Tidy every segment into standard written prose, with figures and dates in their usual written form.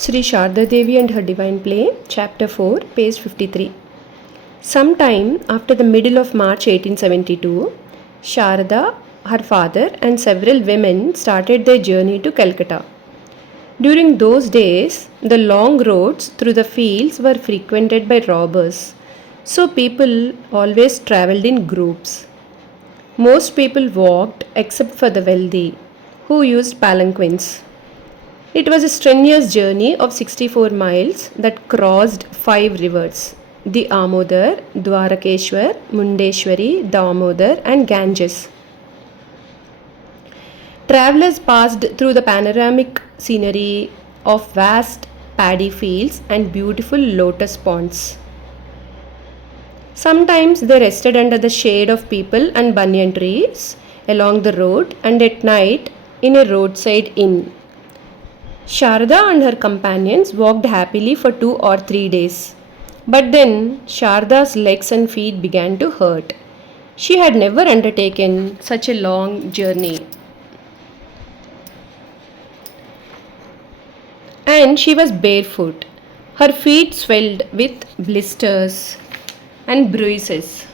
Sri Sharda Devi and her Divine Play, Chapter 4, page 53. Sometime after the middle of March 1872, Sharada, her father, and several women started their journey to Calcutta. During those days, the long roads through the fields were frequented by robbers, so people always travelled in groups. Most people walked except for the wealthy, who used palanquins. It was a strenuous journey of 64 miles that crossed 5 rivers: the Amodar, Dwarakeshwar, Mundeshwari, Damodar, and Ganges. Travelers passed through the panoramic scenery of vast paddy fields and beautiful lotus ponds. Sometimes they rested under the shade of peepal and banyan trees along the road, and at night in a roadside inn. Sharada and her companions walked happily for 2 or 3 days. But then Sharada's legs and feet began to hurt. She had never undertaken such a long journey. And she was barefoot. Her feet swelled with blisters and bruises.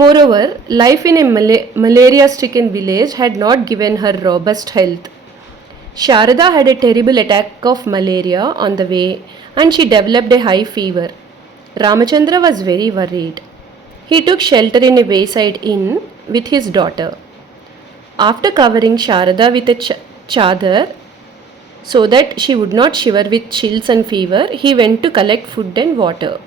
Moreover, life in a malaria-stricken village had not given her robust health. Sharada had a terrible attack of malaria on the way, and she developed a high fever. Ramachandra was very worried. He took shelter in a wayside inn with his daughter. After covering Sharada with a chadar so that she would not shiver with chills and fever, he went to collect food and water.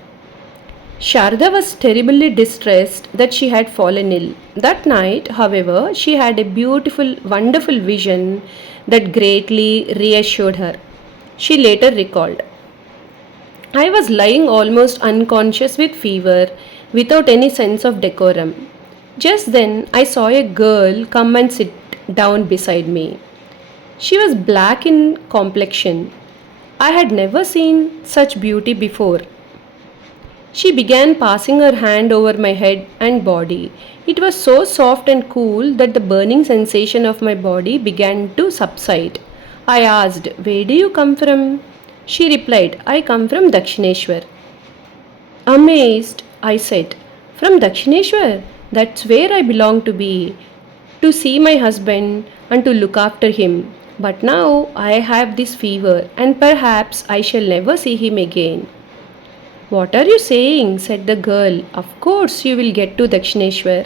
Sharada was terribly distressed that she had fallen ill. That night, however, she had a beautiful, wonderful vision that greatly reassured her. She later recalled, "I was lying almost unconscious with fever, without any sense of decorum. Just then, I saw a girl come and sit down beside me. She was black in complexion. I had never seen such beauty before. She began passing her hand over my head and body. It was so soft and cool that the burning sensation of my body began to subside. I asked, 'Where do you come from?' She replied, 'I come from Dakshineshwar.' Amazed, I said, 'From Dakshineshwar? That's where I belong to see my husband and to look after him. But now I have this fever, and perhaps I shall never see him again.' 'What are you saying?' said the girl. 'Of course you will get to Dakshineshwar.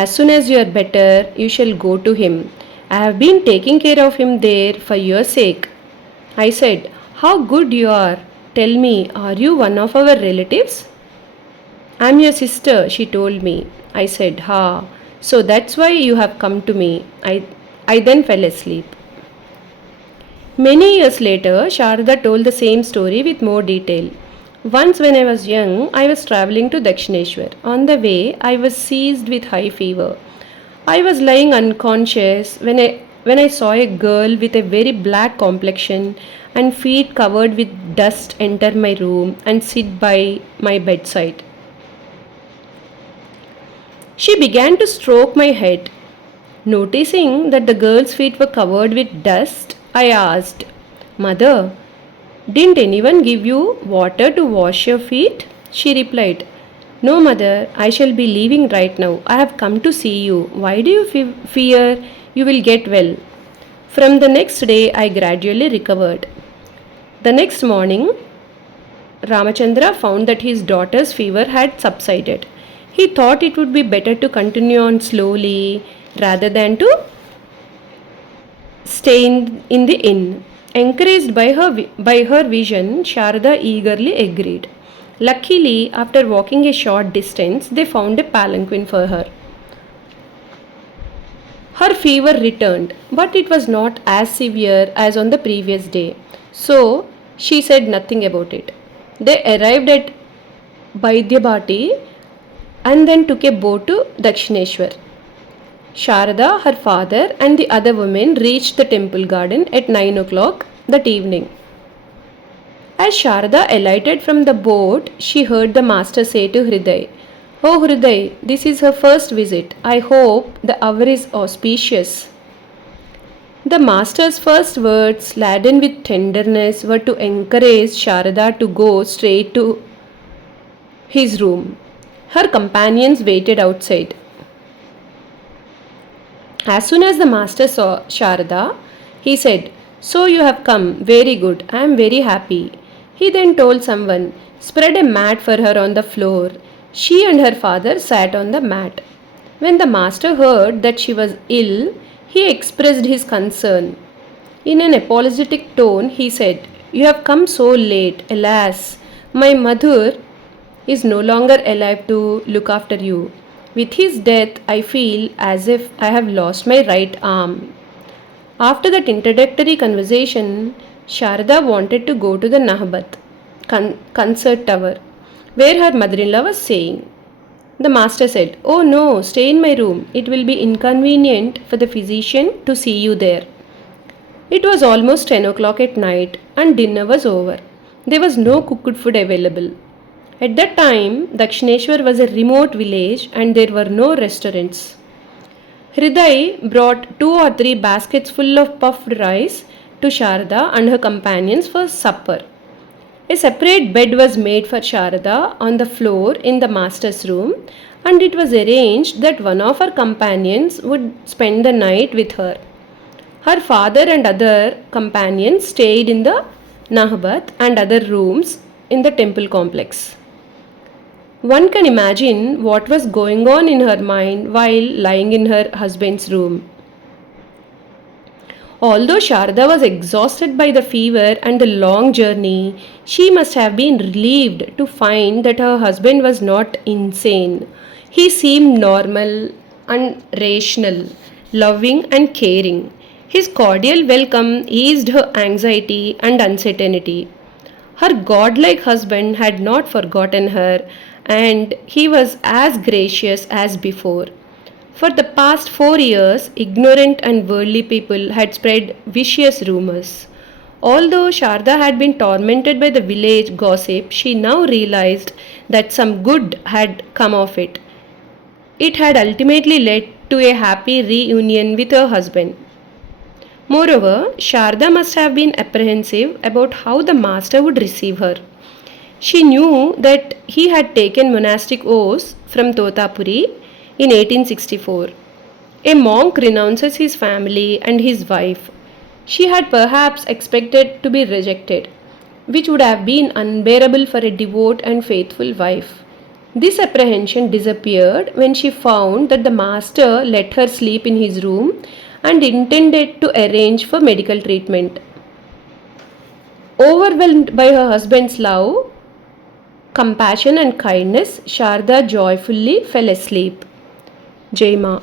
As soon as you are better, you shall go to him. I have been taking care of him there for your sake.' I said, 'How good you are. Tell me, are you one of our relatives?' 'I'm your sister,' she told me. I said, 'Ha, so that's why you have come to me.' I then fell asleep. Many years later, Sharada told the same story with more detail. 'Once when I was young, I was travelling to Dakshineshwar. On the way, I was seized with high fever. I was lying unconscious when I saw a girl with a very black complexion and feet covered with dust enter my room and sit by my bedside. She began to stroke my head. Noticing that the girl's feet were covered with dust, I asked, 'Mother, didn't anyone give you water to wash your feet?' She replied, 'No, mother, I shall be leaving right now. I have come to see you. Why do you fear you will get well?' From the next day, I gradually recovered. The next morning, Ramachandra found that his daughter's fever had subsided. He thought it would be better to continue on slowly rather than to stay in the inn. Encouraged by her vision, Sharada eagerly agreed. Luckily, after walking a short distance, they found a palanquin for her. Her fever returned, but it was not as severe as on the previous day, so she said nothing about it. They arrived at Baidyabhati and then took a boat to Dakshineshwar. Sarada, her father, and the other women reached the temple garden at 9 o'clock that evening. As Sarada alighted from the boat, she heard the master say to Hriday, "Oh Hriday, this is her first visit. I hope the hour is auspicious." The master's first words, laden with tenderness, were to encourage Sharada to go straight to his room. Her companions waited outside. As soon as the master saw Sharada, he said, "So you have come, very good, I am very happy." He then told someone, "Spread a mat for her on the floor." She and her father sat on the mat. When the master heard that she was ill, he expressed his concern. In an apologetic tone, he said, "You have come so late. Alas, my mother is no longer alive to look after you. With his death, I feel as if I have lost my right arm." After that introductory conversation, Sharada wanted to go to the Nahbat concert tower, where her mother in law was staying. The master said, "Oh no, stay in my room. It will be inconvenient for the physician to see you there." It was almost 10 o'clock at night and dinner was over. There was no cooked food available. At that time, Dakshineshwar was a remote village and there were no restaurants. Hriday brought 2 or 3 baskets full of puffed rice to Sharada and her companions for supper. A separate bed was made for Sharada on the floor in the master's room, and it was arranged that one of her companions would spend the night with her. Her father and other companions stayed in the Nahbat and other rooms in the temple complex. One can imagine what was going on in her mind while lying in her husband's room. Although Sharada was exhausted by the fever and the long journey, she must have been relieved to find that her husband was not insane. He seemed normal and rational, loving and caring. His cordial welcome eased her anxiety and uncertainty. Her godlike husband had not forgotten her, and he was as gracious as before. For the past 4 years, ignorant and worldly people had spread vicious rumors. Although Sharda had been tormented by the village gossip, she now realized that some good had come of it. It had ultimately led to a happy reunion with her husband. Moreover, Sharda must have been apprehensive about how the master would receive her. She knew that he had taken monastic oaths from Totapuri in 1864. A monk renounces his family and his wife. She had perhaps expected to be rejected, which would have been unbearable for a devout and faithful wife. This apprehension disappeared when she found that the master let her sleep in his room and intended to arrange for medical treatment. Overwhelmed by her husband's love, compassion, and kindness, Sharda joyfully fell asleep. Jai Ma.